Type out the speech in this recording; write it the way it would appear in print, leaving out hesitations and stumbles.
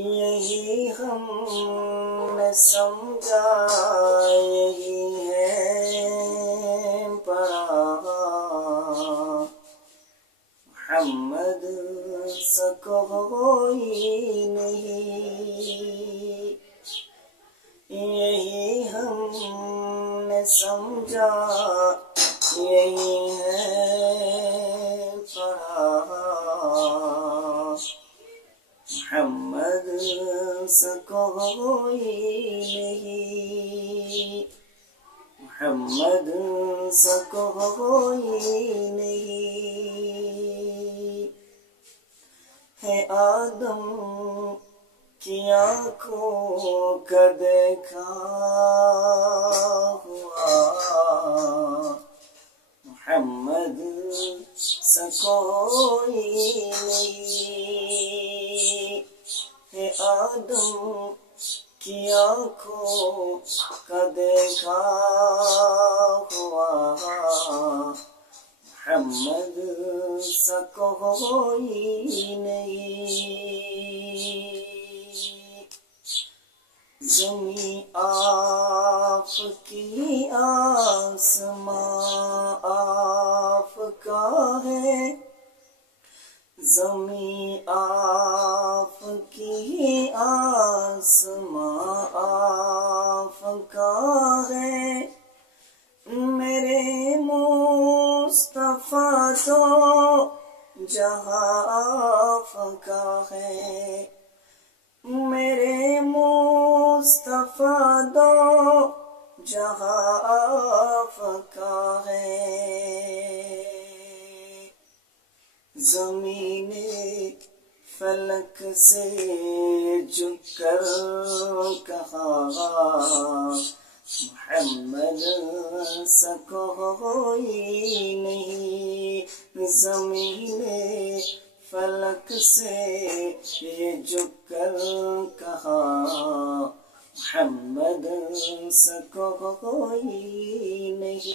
یہی ہم نے سمجھا، یہی ہے پڑھا، محمد سا کوئی نہیں۔ یہی ہم نے سمجھا، یہی ہے پڑھا، محمد سا کوئی نہیں، محمد سا کوئی نہیں۔ ہے آدم کی آنکھوں کا دیکھا ہوا، محمد سا کوئی نہیں۔ ہے آدم کی آنکھوں کا دیکھا ہوا، محمد سا کوئی نہیں۔ زمیں آپ کی، آسمان آپ کا ہے، زمیں آپ کی، آسمان آپ کا ہے، میرے مصطفیٰ تو جہاں آپ کا ہے، میرے مصطفیٰ دو جہاں آپ کا ہے۔ زمین فلک سے جھک کر کہا، محمد سا کوئی نہیں۔ زمین فلک سے جھک کر کہا، محمد سا کوئی نہیں۔